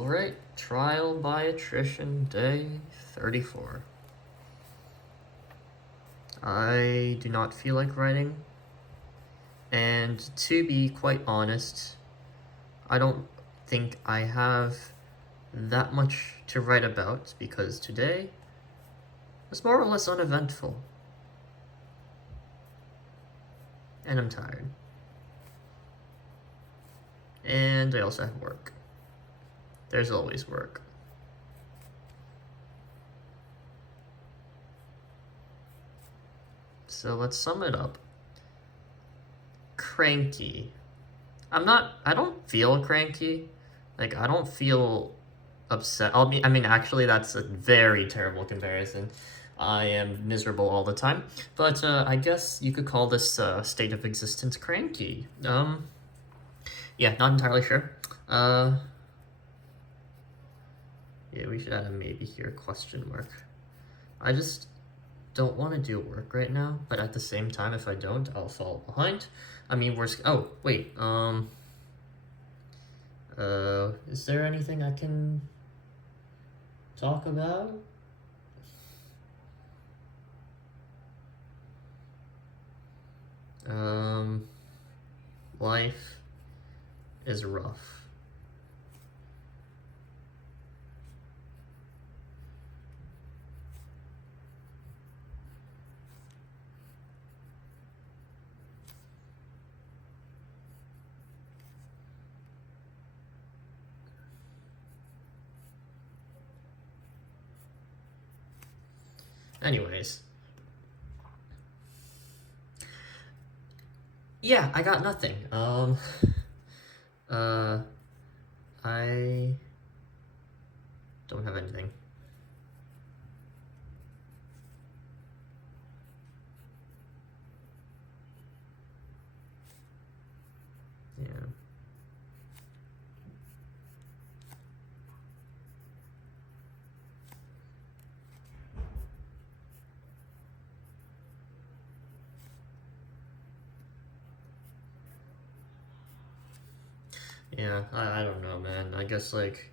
Alright, trial by attrition day 34. I do not feel like writing, and to be quite honest, I don't think I have that much to write about because today was more or less uneventful. And I'm tired. And I also have work. There's always work. So let's sum it up. Cranky. I don't feel cranky. Like, I don't feel upset. I mean, actually, that's a very terrible comparison. I am miserable all the time. But, I guess you could call this, state of existence cranky. Yeah, not entirely sure. Yeah, we should add a maybe here, question mark. I just don't want to do work right now, but at the same time, if I don't, I'll fall behind. I mean, oh, wait, is there anything I can talk about? Life is rough. Anyways. Yeah, I got nothing. I don't have anything. Yeah. Yeah, I don't know, man. I guess, like,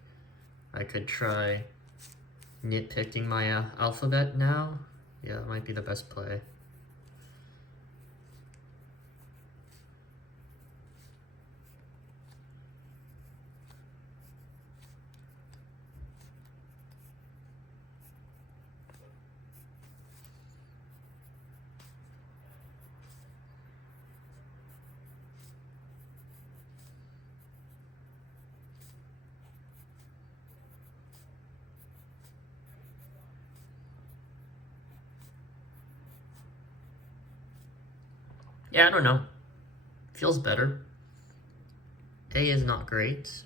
I could try nitpicking my alphabet now. Yeah, that might be the best play. Yeah, I don't know. Feels better. A is not great.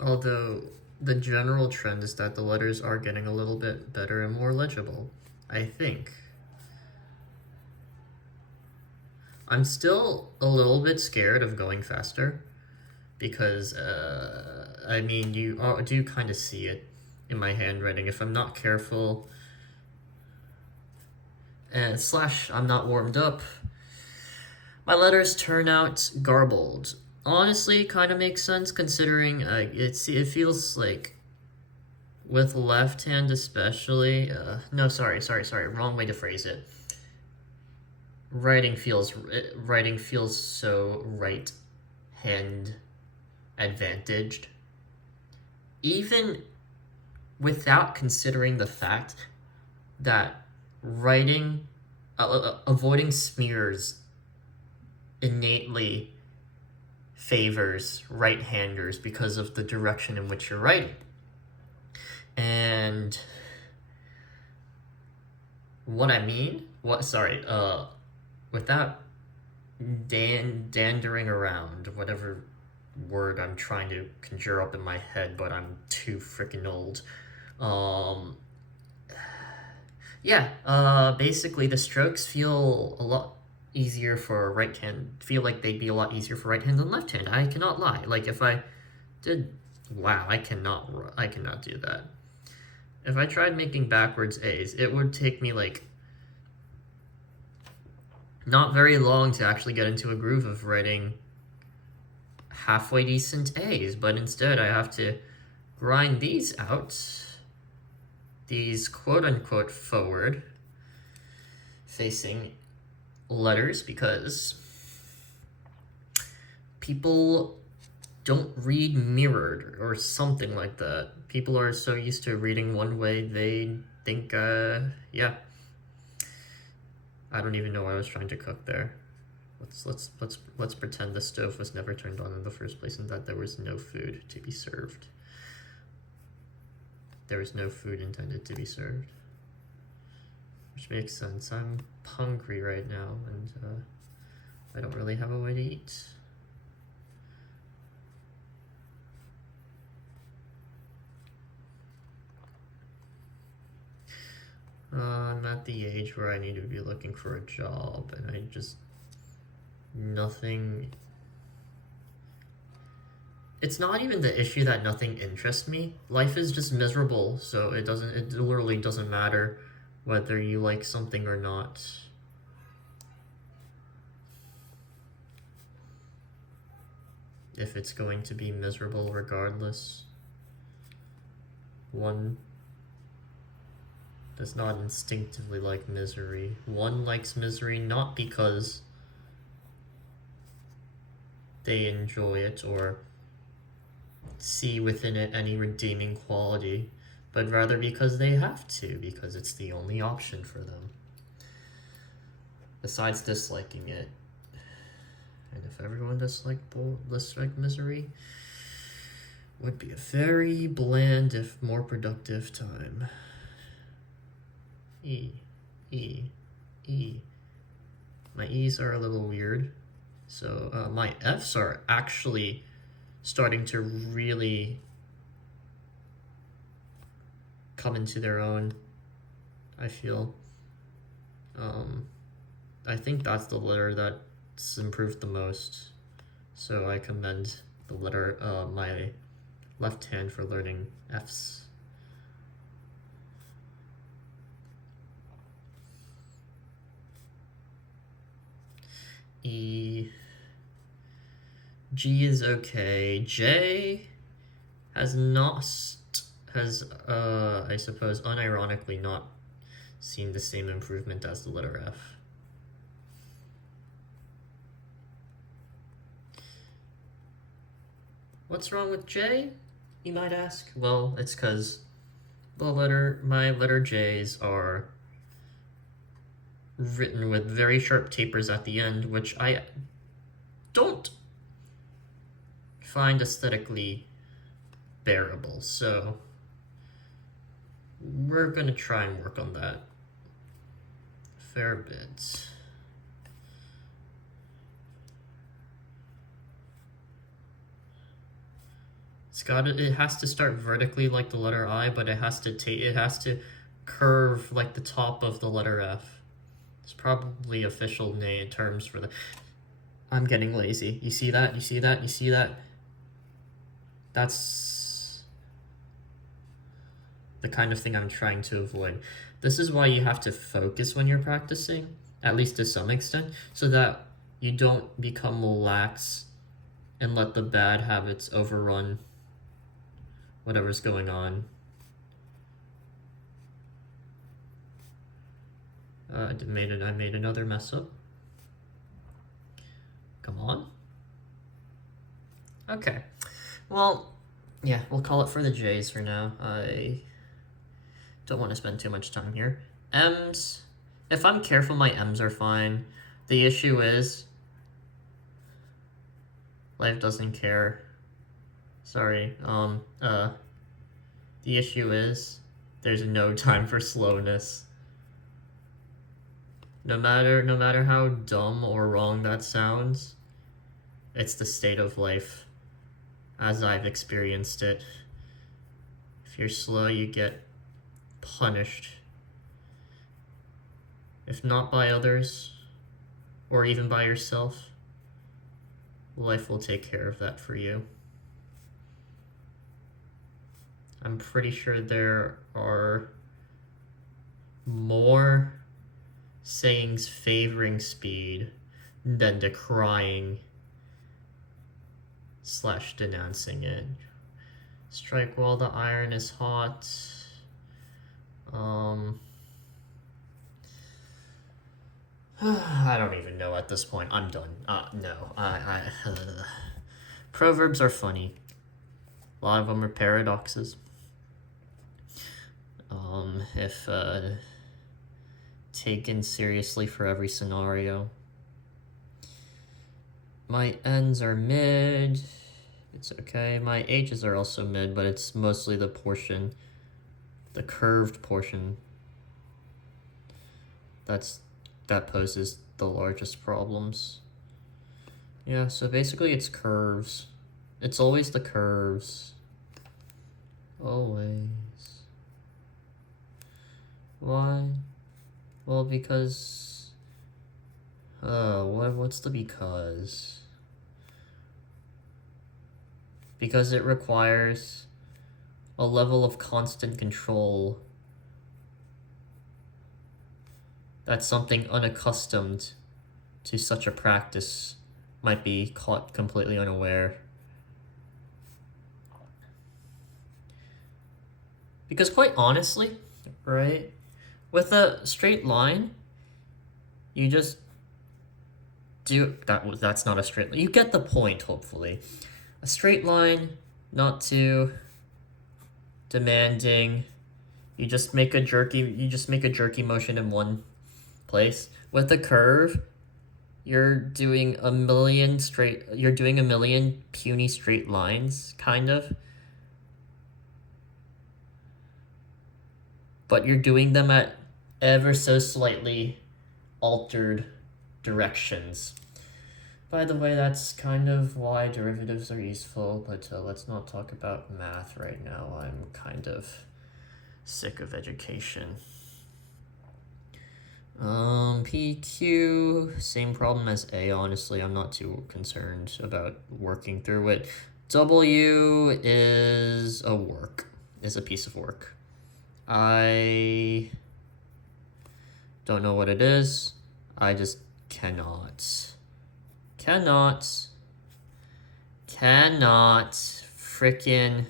Although, the general trend is that the letters are getting a little bit better and more legible, I think. I'm still a little bit scared of going faster, because, I mean, you do kind of see it in my handwriting. If I'm not careful, and / I'm not warmed up, my letters turn out garbled. Honestly, kind of makes sense considering it feels like with left hand especially. No, sorry, wrong way to phrase it. Writing feels so right hand advantaged, even without considering the fact that writing, avoiding smears innately favors right-handers because of the direction in which you're writing. And what I mean, without dandering around, whatever word I'm trying to conjure up in my head, but I'm too freaking old. Yeah, basically the strokes feel a lot easier for right hand, feel like they'd be a lot easier for right hand than left hand. I cannot lie. Like, if I did Wow, I cannot do that. If I tried making backwards A's, it would take me like not very long to actually get into a groove of writing halfway decent A's, but instead I have to grind these out, these quote-unquote forward facing letters, because people don't read mirrored or something like that. People are so used to reading one way, they think, yeah. I don't even know what I was trying to cook there. Let's pretend the stove was never turned on in the first place and that there was no food to be served. There was no food intended to be served. Which makes sense. I'm hungry right now, and I don't really have a way to eat. I'm at the age where I need to be looking for a job, and I just... nothing... It's not even the issue that nothing interests me. Life is just miserable, so it literally doesn't matter whether you like something or not. If it's going to be miserable regardless. One does not instinctively like misery. One likes misery not because they enjoy it or see within it any redeeming quality, but rather because they have to, because it's the only option for them. Besides disliking it. And if everyone disliked misery, would be a very bland, if more productive time. E, E, E. My E's are a little weird. So my F's are actually starting to really come into their own, I feel. I think that's the letter that's improved the most. So I commend the letter, my left hand for learning F's. E, G is okay. J has I suppose unironically not seen the same improvement as the letter F. What's wrong with J, you might ask? Well, it's because my letter J's are written with very sharp tapers at the end, which I don't find aesthetically bearable, so we're gonna try and work on that a fair bit. It has to start vertically like the letter I, but it has to curve like the top of the letter F. It's probably official name terms for the... I'm getting lazy. You see that? You see that? You see that? That's the kind of thing I'm trying to avoid. This is why you have to focus when you're practicing, at least to some extent, so that you don't become lax and let the bad habits overrun whatever's going on. I made another mess up. Come on. Okay. Well, yeah, we'll call it for the J's for now. I don't want to spend too much time here. M's, if I'm careful, my M's are fine. The issue is life doesn't care. Sorry. The issue is there's no time for slowness. No matter how dumb or wrong that sounds, it's the state of life as I've experienced it. If you're slow, you get punished. If not by others, or even by yourself, life will take care of that for you. I'm pretty sure there are more sayings favoring speed than decrying / denouncing it. Strike while the iron is hot. I don't even know at this point. I'm done. No. Proverbs are funny. A lot of them are paradoxes. If taken seriously for every scenario. My ends are mid. It's okay. My H's are also mid, but it's mostly the portion, the curved portion, that poses the largest problems. Yeah, so basically it's curves. It's always the curves. Always. Why? Well, because... what's the because? Because it requires a level of constant control that's something unaccustomed to such a practice might be caught completely unaware. Because quite honestly, right, with a straight line, you just do that's not a straight line. You get the point, hopefully. A straight line, not too demanding. You just make a jerky motion in one place. With a curve, you're doing a million puny straight lines, kind of. But you're doing them at ever so slightly altered directions. By the way, that's kind of why derivatives are useful, but let's not talk about math right now. I'm kind of sick of education. PQ, same problem as A, honestly. I'm not too concerned about working through it. W is a piece of work. I don't know what it is. I just cannot frickin'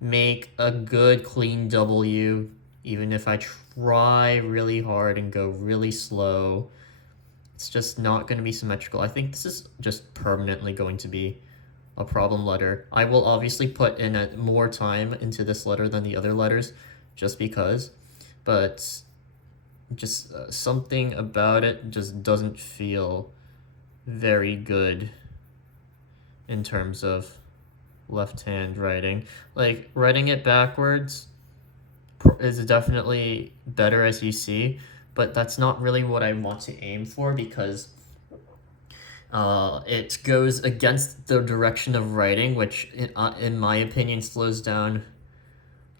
make a good clean W, even if I try really hard and go really slow. It's just not going to be symmetrical. I think this is just permanently going to be a problem letter. I will obviously put in more time into this letter than the other letters, just because, but just something about it just doesn't feel very good in terms of left-hand writing. Like, writing it backwards is definitely better, as you see, but that's not really what I want to aim for, because it goes against the direction of writing, which in my opinion slows down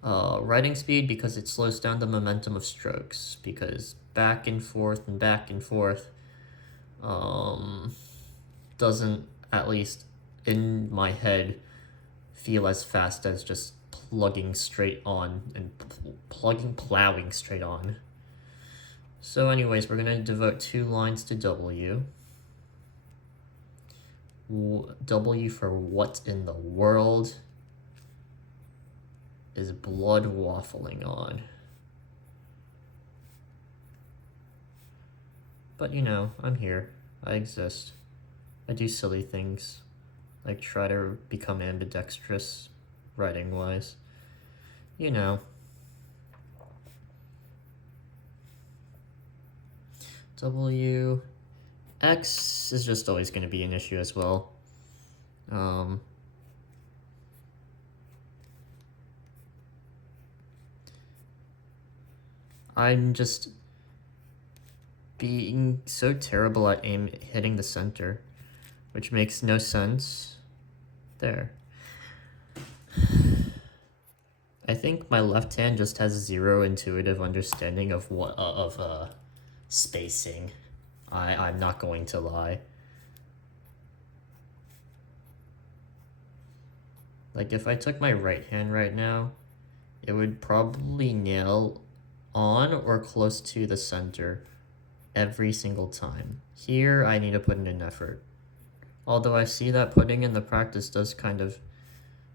writing speed, because it slows down the momentum of strokes, because back and forth doesn't, at least in my head, feel as fast as just plugging straight on and plowing straight on. So anyways, we're gonna devote 2 lines to W. W for what in the world is blood waffling on? But you know, I'm here. I exist. I do silly things, like try to become ambidextrous, writing-wise. You know. W. X is just always going to be an issue as well. I'm just being so terrible at hitting the center, which makes no sense. There. I think my left hand just has zero intuitive understanding of spacing. I'm not going to lie. Like, if I took my right hand right now, it would probably nail on or close to the center every single time. Here, I need to put in an effort. Although I see that putting in the practice does kind of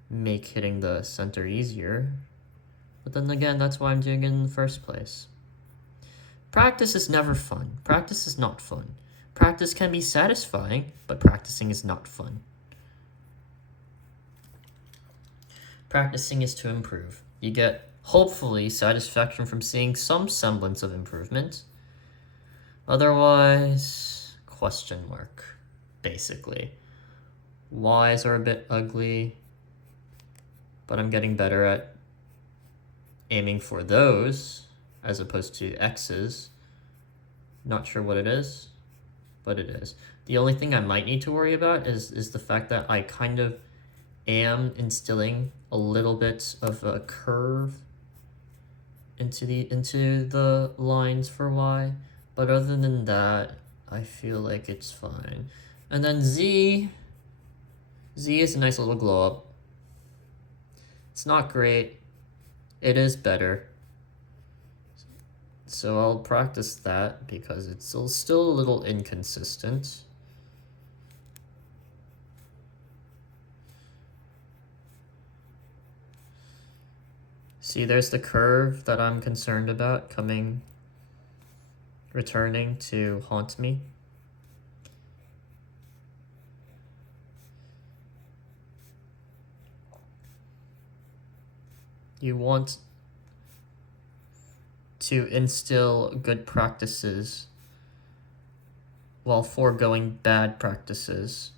make hitting the center easier. But then again, that's why I'm doing it in the first place. Practice is never fun. Practice is not fun. Practice can be satisfying, but practicing is not fun. Practicing is to improve. You get, hopefully, satisfaction from seeing some semblance of improvement. Otherwise, question mark, basically. Y's are a bit ugly, but I'm getting better at aiming for those as opposed to X's. Not sure what it is, but it is. The only thing I might need to worry about is the fact that I kind of am instilling a little bit of a curve into the lines for Y, but other than that, I feel like it's fine. And then Z is a nice little glow up. It's not great. It is better. So I'll practice that because it's still a little inconsistent. See, there's the curve that I'm concerned about returning to haunt me. You want to instill good practices while foregoing bad practices.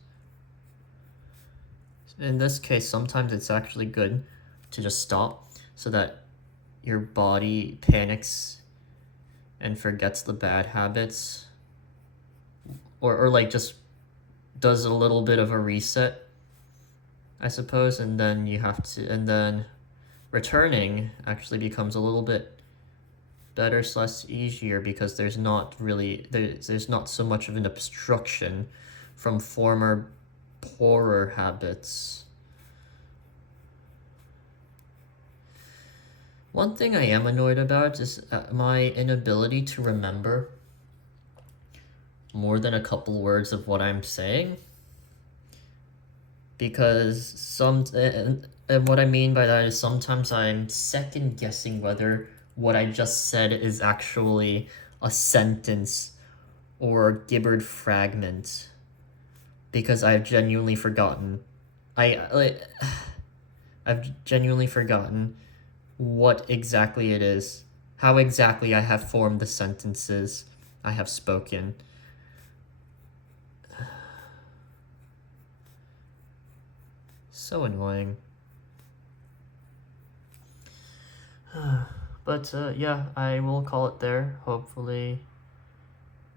In this case, sometimes it's actually good to just stop so that your body panics and forgets the bad habits, or like just does a little bit of a reset, I suppose, and then returning actually becomes a little bit better / easier because there's not so much of an obstruction from former poorer habits. One thing I am annoyed about is my inability to remember more than a couple words of what I'm saying. Because and what I mean by that is sometimes I'm second guessing whether what I just said is actually a sentence or a gibbered fragment. Because I've genuinely forgotten. I've genuinely forgotten what exactly it is, how exactly I have formed the sentences I have spoken. So annoying. But yeah, I will call it there. Hopefully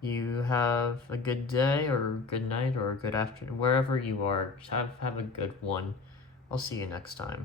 you have a good day or good night or good afternoon, wherever you are. Just have a good one. I'll see you next time.